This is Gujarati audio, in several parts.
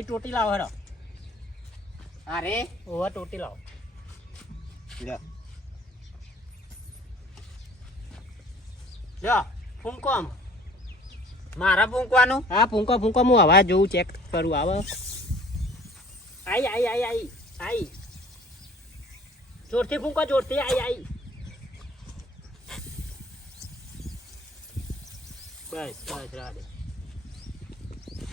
એ ટોટી લાવો હેરો અરે ઓવા ટોટી લાવો લ્યો ફૂંકો આમ મારા ફૂંકવાનું હા ફૂંકો ફૂંકો હું હવા જોઉં ચેક કરું આવો આઈ જોરથી ફૂંકો જોરથી આઈ બસ રાડે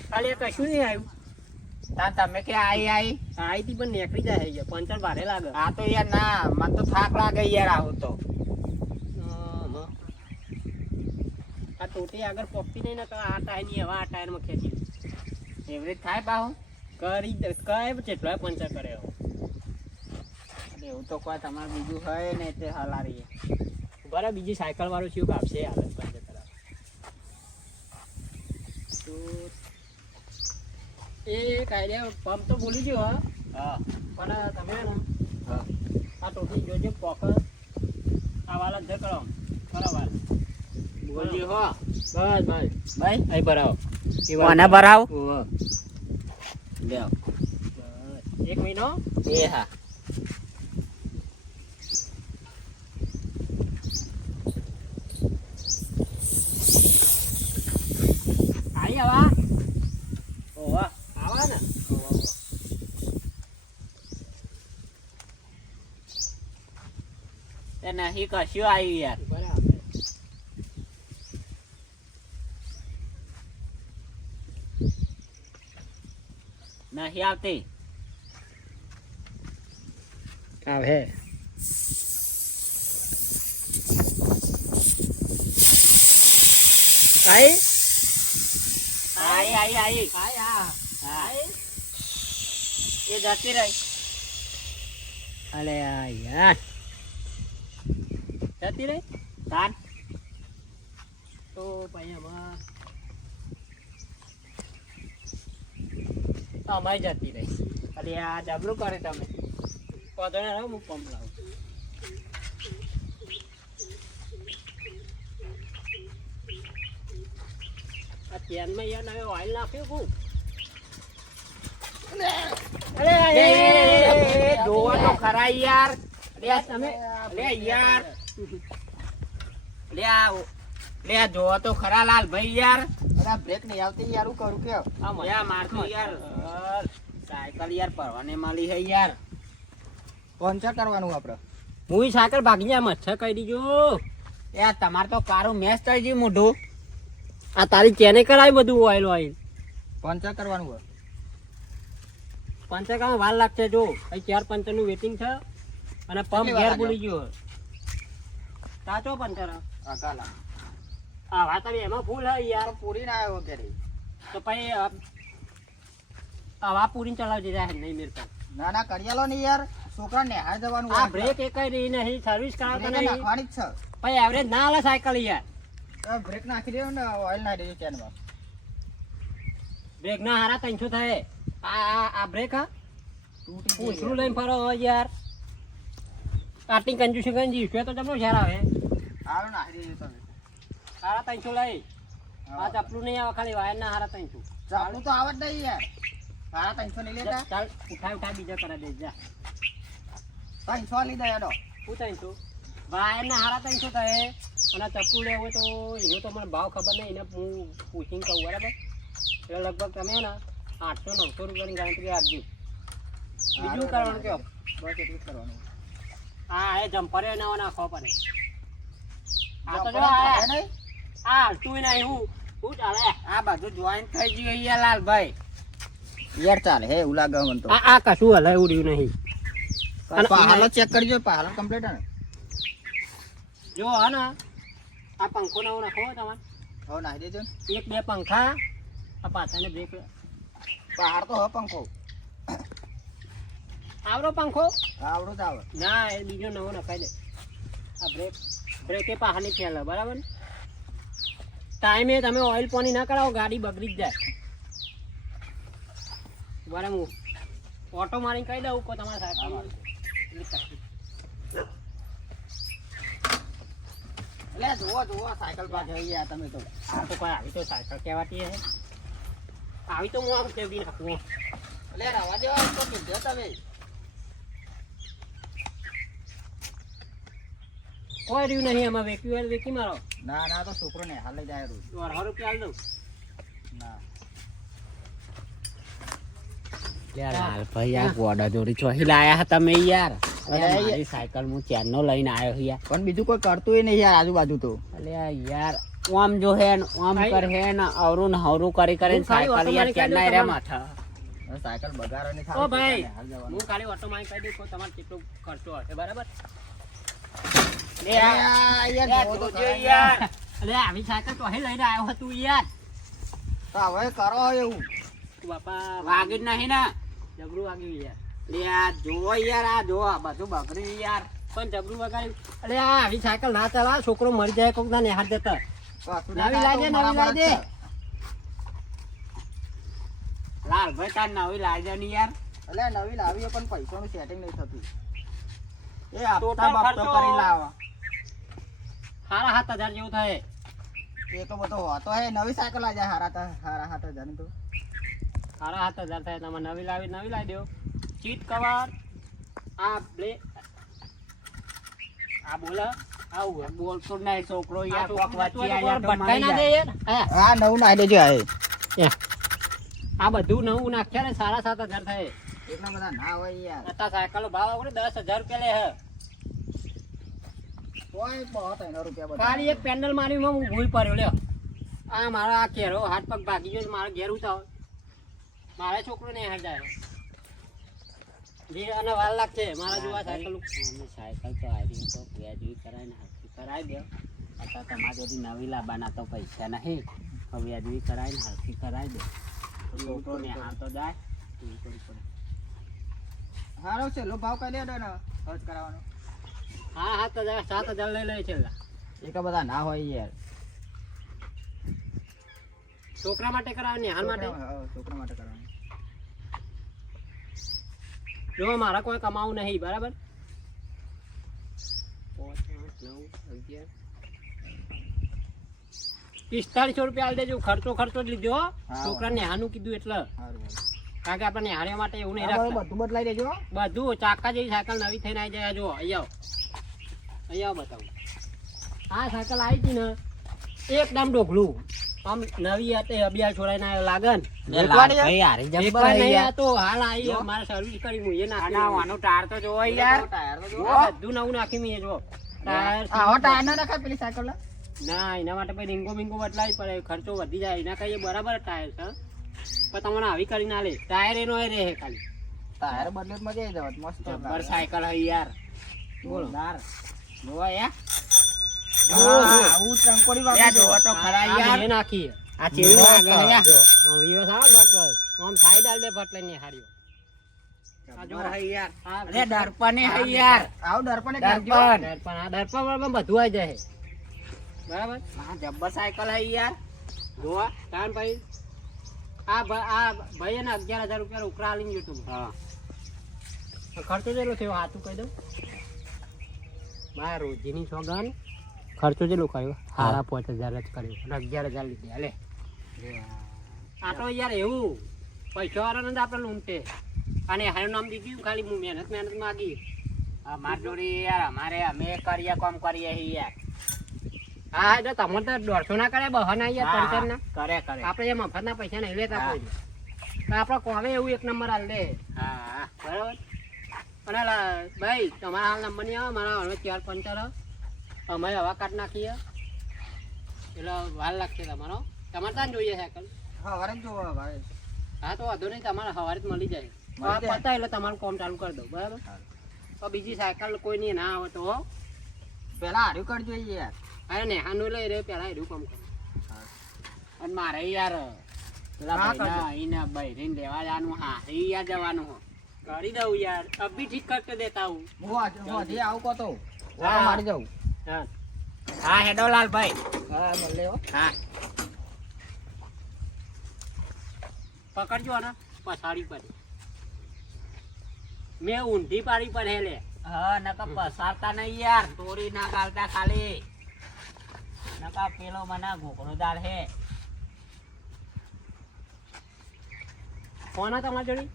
ખાલી કશું નહીં આવ્યું તમે કે આઈ આઈથી પણ નીકળી જાય છે પંચર ભારે લાગે આ તો યાર ના મને તો થાક લાગે યાર આવું તો આ ટોટી આગળ પોકતી નહીં ને તો આ ટાયરની હવા આ ટાયરમાં ખેંચી એવરેજ થાય પાહો કરી કઈ જેટલો પંચર કરે એવું તો કોઈ તમારે બીજું હોય ને તે હલારી બરાબર બીજી સાયકલ વાળું શું આપશે હાલત પંચર કરાવ એ કાયદા પંપ તો ભૂલી ગયો હા પણ તમે ને આ ટોટી જોજો પોક આ વાલા જ કરો બરાબર બોલજી હો બસ ભાઈ અહીં ભરાવો કોને ભરાવ ઓહો લ્યો એક મહિનો એ હા આઈ આવા ઓવા આવા ને તે નહીં કશું આવ્યું યાર બરાબર નહીં આવતી આવે આઈ એ જતી રહી અલે યાર જતી રહી તાન તો ભાઈ અમારી જતી રહી અરે આ જબરું કરે તમે પધો ને હું પંપ લાવું આ તેલમાં યાર હવે ઓઇલ નાખ્યું હું જોવા તો ખરા યાર તમે લે યાર લે જોવા તો ખરા લાલ ભાઈ યાર અરે બ્રેક નહીં આવતી યાર હું કરું કે યાર માર તો યાર સાયકલ યાર પરવાને માલી હે યાર પંચર કરવાનું આપણે હું સાયકલ ભાગી જાય મચ્છર કહી દીજો યાર તમાર તો કારું મેચ થઈ ગયું મોઢું આ તારી ચેને કરાય બધું ઓઇલ પંચર કરવાનું હોય પંચર કામ વાર લાગશે જો અહીં 4 પંચર નું વેટિંગ છે અને પંપ ઘેર ભૂલી ગયો સાચો પંચર કાલા આ વાત એમાં ફૂલ હે યાર પૂરી ના આવ્યો ઘરે તો પછી હવા પૂરીને ચલાવજે જાય નહીં મેર પર ના ના કરિયાલો નહીં યાર છોકરા ને હાર જવાનું આ બ્રેક એકઈ રહી નહીં સર્વિસ કરાવતા નહીં નાખવાની જ છે પછી એવરેજ ના આલે સાયકલ યાર બ્રેક નાખી દેજો ને ઓઇલ નાખી દેજો ચેનમાં બ્રેક ના હારા 300 થાય આ બ્રેક હા તૂટી પૂછડું લઈને ફરો યાર આટલી કંજુસી તો તમને શેર આવે હારો નાખી દેજો તમે હારા 300 લઈ આ ચપલું નહીં આવે ખાલી વાયર ના હારા 300 ચાલુ તો આવડ નહીં યાર હારા 300 નહીં લેતા ચાલ ઉઠાય બીજા કરા દે જા 300 લીધા યાડો હું 300 વાયર ના હારા 300 થાય અને ચપ્પુ લેવો તો એનો તો મને ભાવ ખબર નહીં એને હું પૂછીને કહું બરાબર એટલે લગભગ તમે ને 800-900 રૂપિયાની ગણતરી આપજો બીજું કરવાનું કયો બસ એટલું જ કરવાનું હા એ જમ્પરે નવો નાખવો પડે આ તો જો જમ્પર નહીં આ તું નહીં હું ચાલે આ બધું જોઈન થઈ ગયું યાર લાલભાઈ યાર ચાલે હે એવું લાગે મને તો આ કશું હલાય ઉડ્યું નહીં પહાલો ચેક કરજો પહાલો કમ્પ્લીટ હે ને જો હા ને આ પંખો નવો નાખવો તમારે હવે નાખી દેજો ને 1-2 પંખા આ પાછળને બ્રેક પહાડ તો હવે પંખો આવડો પંખો આવડો જ આવે ના એ બીજો નવો નખાઈ દે આ બ્રેક એ પાહાની ફેલ બરાબર ને ટાઈમે તમે ઓઇલ પાણી ના કરાવો ગાડી બગડી જ જાય બરાબર હું ઓટો મારીને કહી દઉં કે તમારે સાયકલ એટલે જુઓ સાયકલ પાસે યાર તમે તો આ તો કોઈ આવી તો સાયકલ કહેવાતી હે આવી તો હું આમ ફેરવી નાખું એટલે રવા દો તો કીધો તમે કોઈ રહ્યું નહીં એમાં વેકી વાર વેકી મારો ના ના તો છોકરો ને હાલ લઈ જાય રોજ 100 રૂપિયા આલ દઉં ના લાલ ભાઈ આ ગોડા જોડી ચોહી લાયા હતા તમે યાર મારી સાયકલ હું ચેનનો લઈને આવ્યો યાર પણ બીજું કોઈ કરતું નહીં યાર આજુબાજુ તો અલે યાર ઓમ જો હે ને ઓમ કર હે ને અવરું ને હવરું કરી કરીને સાયકલ યાર ચેન્નાઈ રે માથા સાયકલ બગાડો નહીં ઓ ભાઈ હું ખાલી ઓટો માં કહી દઉં કે તમારે કેટલો ખર્ચો હશે બરાબર લે યાર જોજો યાર અલે આવી સાયકલ તો અહીં લઈને આવ્યો હતું યાર તો હવે કરો એવું બાપા વાગી જ નહીં ને જબરું વાગ્યું યાર લે આ જો યાર આ જો આ બધું બગડ્યું યાર પણ જબરું વગાડ્યું અરે આ આવી સાયકલ ના ચલાવ છોકરો મરી જાય કોક ના નિહાળ જતા નવી લાવજે નવી લાવજે લાલ ભાઈ તાર નવી લાવજે ને યાર એટલે નવી લાવીએ પણ પૈસાનું સેટિંગ નહીં થતું એ ટોટલ આપતા બાપતો ખર્ચો કરી લાવો સારા 7000 જેવું થાય એ તો બધો હોતો હે નવી સાયકલ આ જાય હારા 7000 તો સારા 7000 થાય તમે નવી લાવી દો ચીટ કવર આ બ્લે આ બોલા આવું બોલતો નહીં છોકરો યાર કોક તું વચ્ચે આ આયા તો ભટકાઈ ના દે મારી યાર હા આ નવું નાઈ દેજો આ આ બધું નવું નાખ્યા ને સારા 7000 થાય એટલા બધા ના હોય યાર અત્યારે સાયકલનો ભાવ આપણે 10000 રૂપિયા લે હે કોઈ બહુ 300 રૂપિયા બધા ખાલી એક પેન્ડલ મારી હું ભૂલ પડ્યો લ્યો આ મારા આ કેરો હાથ પગ ભાગી ગયો મારા ઘેર ઉતાવ મારા છોકરો ને હાલ જાય જે અને વાર લાગશે મારા જોવા સાયકલ સાયકલ તો આવી તો વ્યાજબી કરાય ને હાથી કરાય દે અત્યારે તમારા જોડી નવી લાવવાના તો પૈસા નહીં હવે વ્યાજબી કરાય ને હાથી કરાય દે છોકરો ને હાલ તો જાય હારો છે લો ભાવ કઈ લે ને ખર્ચ કરાવવાનો હા 7000 લઈ લે છેલ્લા એક બધા ના હોય યાર છોકરા માટે કરાવે ને હાલ માટે છોકરા માટે કરવાનું જો મારા કોઈ કમાવું નહીં બરાબર 4500 રૂપિયા આલ દેજો ખર્ચો જ લીધો હો. હા. છોકરા નેહાનું કીધું એટલે સારું કારણ કે આપણે નેહાળ્યા માટે એવું નહીં સારું રાખતા બધું બદલાઈ દેજો બધું ચાકા જેવી સાયકલ નવી થઈને આવી જાય જો અહીંયા બતાવું આ સાયકલ આવી હતી ને એકદમ ડોગલું આમ નવી હતી અબિયાર છોડાઈને આવ્યો લાગે ને ભાઈ હારી જબ્બર એકવાર હે નહીં યાર. આ તો હાલ આવી મારે સર્વિસ કરી હું એ આના નાખી વાનો ટાર તો જોવો યાર ટાયર તો જો આ બધું નવું નાખી મેં જો ટાયર આવો ટાયર ના નખાય પેલી સાયકલ ના એના માટે પછી રીંગો બિંગો બદલાવી પડે ખર્ચો વધી જાય એના કઈ બરાબર ટાયર છે પણ તમને આવી કરી ના લે ટાયર એનો એ રહે ખાલી ટાયર બદલે તો મજા આવી જવત મસ્ત જબ્બર સાયકલ હે યાર બોલો જોરદાર જોવો યાર આવું ટ્રંકોડી યાર વાગી જોવો તો ખરા યાર એ નાખી આ ચેવી લાગે હે યાર આમ વિવસ આવે બટ આમ સાઈડ આલ દે ફટ લઈને હાર્યો આ જો જબ્બર હે યાર આ અરે દર્પણ હે યાર આવું દર્પણ દર્પણ દર્પણ આ દર્પણ બધું આવી જાય બરાબર આ જબ્બર સાયકલ હે યાર જોવા તાન ભાઈ આ ભાઈ ને 11000 રૂપિયા ઉપરા આલીને ગયો તું હા તો ખર્ચો કેટલો થયો હાથું કહી દઉં મારા રોજીની સોગન ખર્ચો કેટલો કર્યો સારા 5000 જ કર્યો અને 11000 લીધી હાલે આ તો યાર એવું પૈસા વાળાને જ આપણે લૂંટે અને હારું નામ દીધું ખાલી હું મહેનત માગી અમાર જોડી યાર અમારે અમે કરીએ કોમ કરીએ હી યાર હા એટલે તમે તો 150 ના કરે 200 ના યાર 55 ના કરે કરે આપણે એ મફતના પૈસા નહીં લેતા હા. કોઈ તો આપણે કોવે એવું એક નંબર હાલ દે હા બરાબર અને ભાઈ તમારા હાલ નંબર નહીં આવે મારા હવે 455 અમે હવા કાઢ નાખીએ એટલે વાર લાગશે તમારો તમારે ત્યાં જોઈએ સાયકલ હા વરન જો ભાઈ હા તો વાંધો નહીં તમારે સવારે જ મળી જાય મળી જાય. પતાય એટલે તમારું કામ ચાલુ કરી દઉં બરાબર તો બીજી સાયકલ કોઈ ની ના આવે તો પેલા હાર્યું કરજો યાર અરે નેહાનું લઈ રે પેલા એનું કામ કરો અને મારે યાર પેલા હા, ભાઈના અહીંના બૈરીને લેવા જવાનું હા એ યાર જવાનું હો કરી દઉં યાર અભી ઠીક કરકે દેતા હું હું હજી આવું કહો તો હા. મારી જાઉં હા હા હેડો લાલભાઈ હા મળે હો હા પકડજો ને પછાડી પર મેં ઊંધી પાડી પર હે લે હા નકા પસારતા નહીં યાર તોડી ના ગાલતા ખાલી નકા પેલો મને ઘોકરો દાળ હે ફોન હા તમારી જોડે?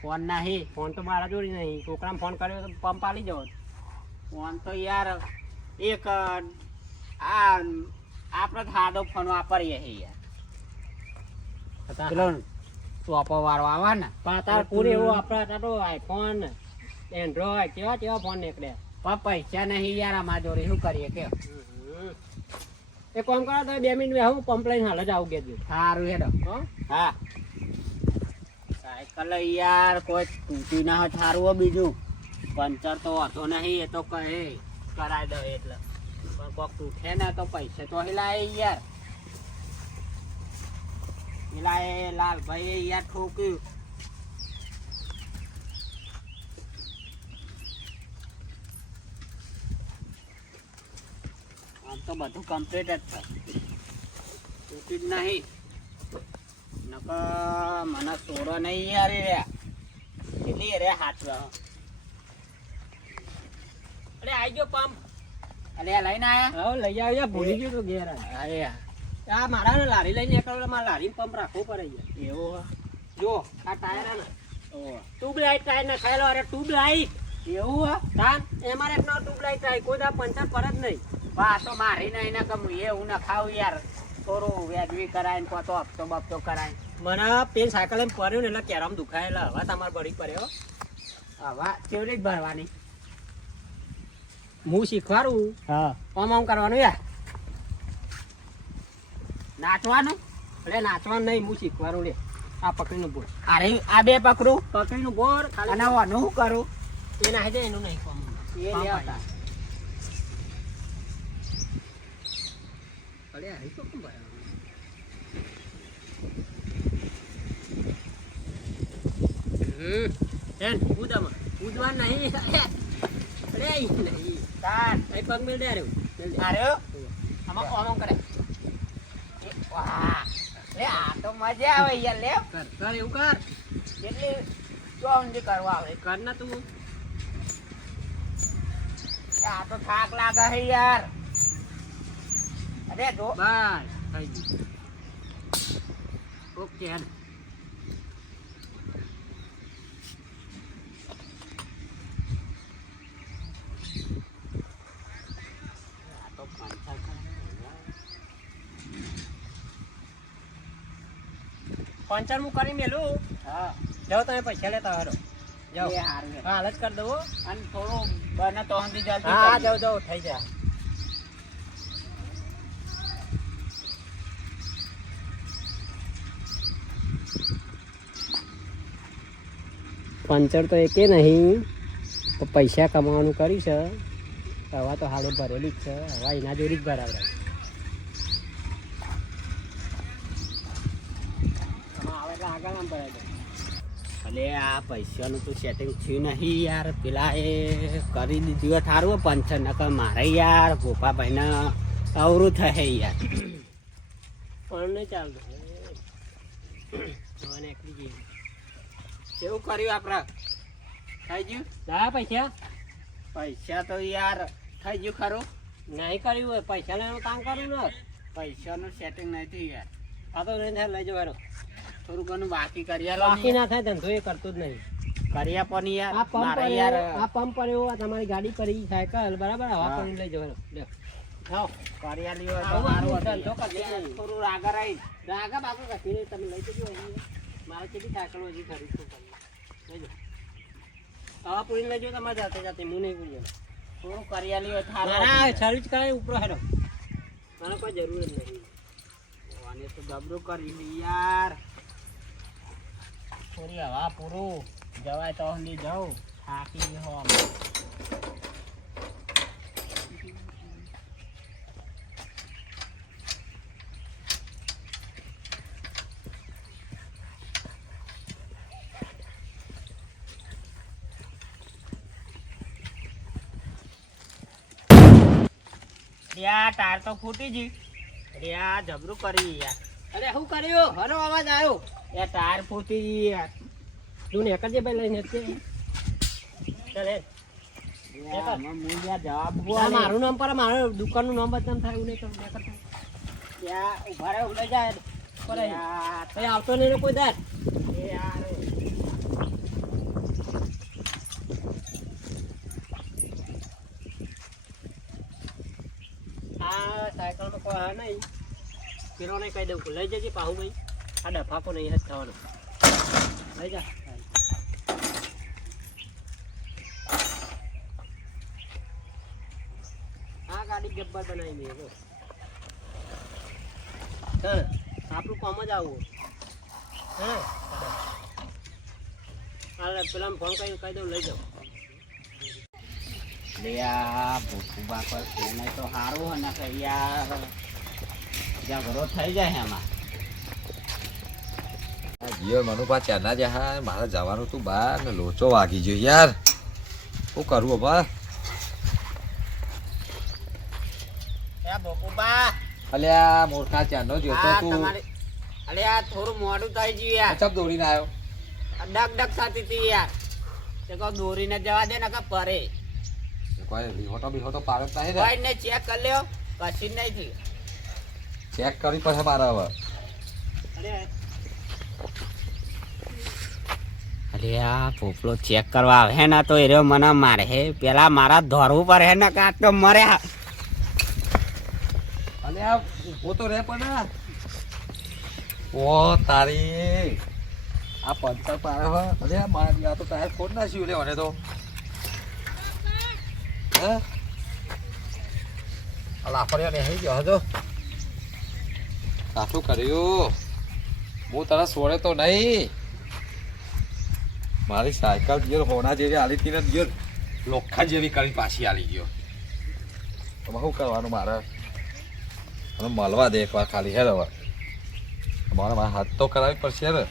ફોન નહીં. ફોન તો મારા જોડે નહીં. છોકરાને ફોન કર્યો તો પંપ આલી જવો. ફોન તો યાર એક આ આપણે સાદો ફોન વાપરીએ છે યાર. પેલો ચોપો વાળો આવે ને પણ તાર પૂરે એવો આપણા ત્યાં તો આઈફોન એન્ડ્રોઈડ કેવા ફોન નીકળે. પણ પૈસા નહીં યાર અમારા જોડે, શું કરીએ કે? એ કોમ કરો તો 2 મિનિટ હું પંપ લઈને હાલ જ આવું ગેજો. સારું હેડો. હા સાયકલ યાર કોઈ તૂટી ના હોય સારું હોય. બીજું પંચર તો હતો નહીં, એ તો કહે કરાવી દો એટલે. પણ કોક તૂટે ને તો પૈસા તો હિલાય યાર. હિલાય લાલભાઈ યાર ઠોક્યું. આમ તો બધું કમ્પ્લીટ જ છે, તૂટી જ નહીં. નકર મને છોડો નહીં યાર. રે કેટલી રે હાથ. અરે આઈ ગયો પંપ. અરે આ લઈને આયા. હવે લઈ આવ્યો. ભૂલી ગયો તો ઘેર. અરે આ મારા લારી લઈને નીકળો. મારે લારી પંપ રાખવો પડે યાર. એવું જો આ ટાયર ને હે? ટ્યુબલાઇટ ટાયર ને ખાયેલો. અરે ટ્યુબલાઇટ એવું હે? તાન એમાં એક નો ટ્યુબલાઇટ ટાયર કોઈ દા પંચર પડે જ નહીં. બા તો મારી નહીં ને ગમું એવું ના ખાવું યાર. થોડું વ્યાજબી કરાય ને તો હપ્તો બપ્તો કરાય. મને પેન સાયકલ એમ પડ્યું ને એટલે કેરમ દુખાયેલા. હવે તમારે બળી પડ્યો. હવા કેવી રીતે ભરવાની? હું શીખવાડું. હા. આમ કરવાનું યાર. નાચવાનું? એટલે નાચવાનું નહીં, હું શીખવાડું. લે આ પકડીનું બોર. અરે આ બે પકડું પકડીનું બોર અને ખાલી આનું શું કરું? એ નાખી દે. એનું નહીં કોમ. એ લેતા. અરે હરી તો કેમ ભરાવાનું? એન કૂદામાં કૂદવા નહીં. અરે નહીં તાન એ પગ મેળ દે. અરે આમાં કોમ કરે. વાહ લે આ તો મજા આવે યાર. લે કર એવું કર. કેટલી ચોંધી કરવા આવે. કર ના તું. આ તો થાક લાગે છે યાર. અરે જો બસ થઈ ગયું. ઓકે હેન. આ તો પંચાયત પંચર હું કરી મેલું. હા જાઓ તમે પૈસા લેતા હારો. જાઓ. એ હારું છે. હા હાલ જ કરી દઉં. અને થોડું બને તો હંધી જલ્દી હા કરજો. જાઓ થઈ જાય. પંચર તો એકે નહીં, તો પૈસા કમાવાનું કર્યું છે. હવા તો હાડે ભરેલી જ છે. હવા એના જોડી જ ભરાવડાય. આવે એટલે આગળ આમ ભરાય દે. અલે આ પૈસાનું તો સેટિંગ થયું નહીં યાર. પેલા એ કરી દીધું હોય થારું હોય પંચર. નકર મારે યાર ગોપાભાઈને અવરું થશે યાર. પણ નહીં ચાલતું. હવે નીકળી જઈએ. કેવું કર્યું આપણે? થઈ ગયું? ના પૈસા પૈસા તો યાર થઈ ગયું ખરું? નહીં કર્યું હોય. પૈસા લેવાનું કામ કર્યું ને. પૈસાનું સેટિંગ નહીં થયું યાર. આ તો લઈ લઈ જવાનો. થોડું ઘણું બાકી કરી આલો બાકી ને. ના થાય ધંધો એ કરતો જ નહીં. કરી આપો ને યાર. આ પંપ મારે પર યાર આ પંપ પર એવું તમારી ગાડી પર ઈ સાયકલ બરાબર હવા હા. કરીને લઈ જવાનો. લ્યો. આવો, કરી આલી હોય તો આવું સારું આવું હતું ધંધો યાર. કરી દઈએ. થોડું આગળ આવી. રાગા બાગા કશી નહીં. તમે લઈ જજો અહીં. મારે કેટલી સાયકલો હજી ખરીદવું પડે. લઈ જાઓ. હવા પૂરીને લઈ જાઓ તમારે જાતે જાતે. હું નહીં પૂરી જાઉં. થોડું કરી આલી હોય તો સારું ના હતું. સર્વિસ કરાવી ઉપરો હેડો. મને કોઈ જરૂર જ નહીં. આને તો ગબરું કરી યાર. થોડી હવા પૂરું જવાય તો હંધી જાઉં. થાકી ગયો અમે. યાર ટાયર તો ફૂટી ગઈ. યાર જબરું કરી યાર. અરે શું કર્યું? હરો અવાજ આવ્યો. એ ટાયર ફૂટી ગઈ યાર. તું ને કરજે ભાઈ લઈને ચાલ યાર, આમાં હું યાર જવાબ આ મારું નામ પર મારું દુકાનનું નામ બદનામ થાય એવું નહીં કરું. મેં કરતા. યાર ઉભા રહે ઉલે જાય. પર યાર, કઈ આવતો નહીં ને કોઈ દાર. એ યાર સાયકલમાં કોઈ હા નહીં પેલોને કહી દઉં લઈ જજે પાહુ ભાઈ આ ડફાકો નહીં જ થવાનો લઈ જા આ ગાડી ગબ્બર બનાવી દે હા આપણું કામ જ આવું હા અરે પેલા ફોન કરી કહી દઉં લઈ જાઓ યાર ભૂખુબા પર એને તો સારું ને કે યાર ઝઘડો થઈ જાય એમાં જીઓ મનુભા ચારના જહા મારે જવાનું તું બહાર ને લોચો વાગી ગયો યાર શું કરવું હવે ભૂખુબા અલ્યા મોરખા ચારનો જોતો તું અરે યાર થોડું મોડું થઈ ગયું યાર ચપ દોડીને આવ્યો ડગ ડગ સાથી હતી યાર તે કહો દોરીને જવા દે ને કે પરે કોઈ બિહોટો પાડે નહીં ને કોઈ ને ચેક કરી લ્યો કશી નહીં થયું ચેક કરી પડે મારે હવે અરે આ પોપલો ચેક કરવા આવે ને તો એ રહ્યો મને મારે હે પેલા મારા ધોરવું પર હે ને કાં તો મરે અલ્યા ઊભો તો રે પણ ઓ તારી આ પંચર પાડે હવે અલ્યા મારી આ તો ટાયર ફોડ નાખ્યું લે મને તો હે આ લાફડિયા ને આવી ગયો હતો કાઠું કર્યું હું તને છોડે તો નહીં મારી સાયકલ ગયો હોના જેવી આલી હતી ને ગયો લોખા જેવી કરી પાછી આલી ગયો તો શું કરવાનું મારે હવે મળવા દે એકવાર ખાલી હેર હવે મારે હાથ તો કરાવી પડશે ને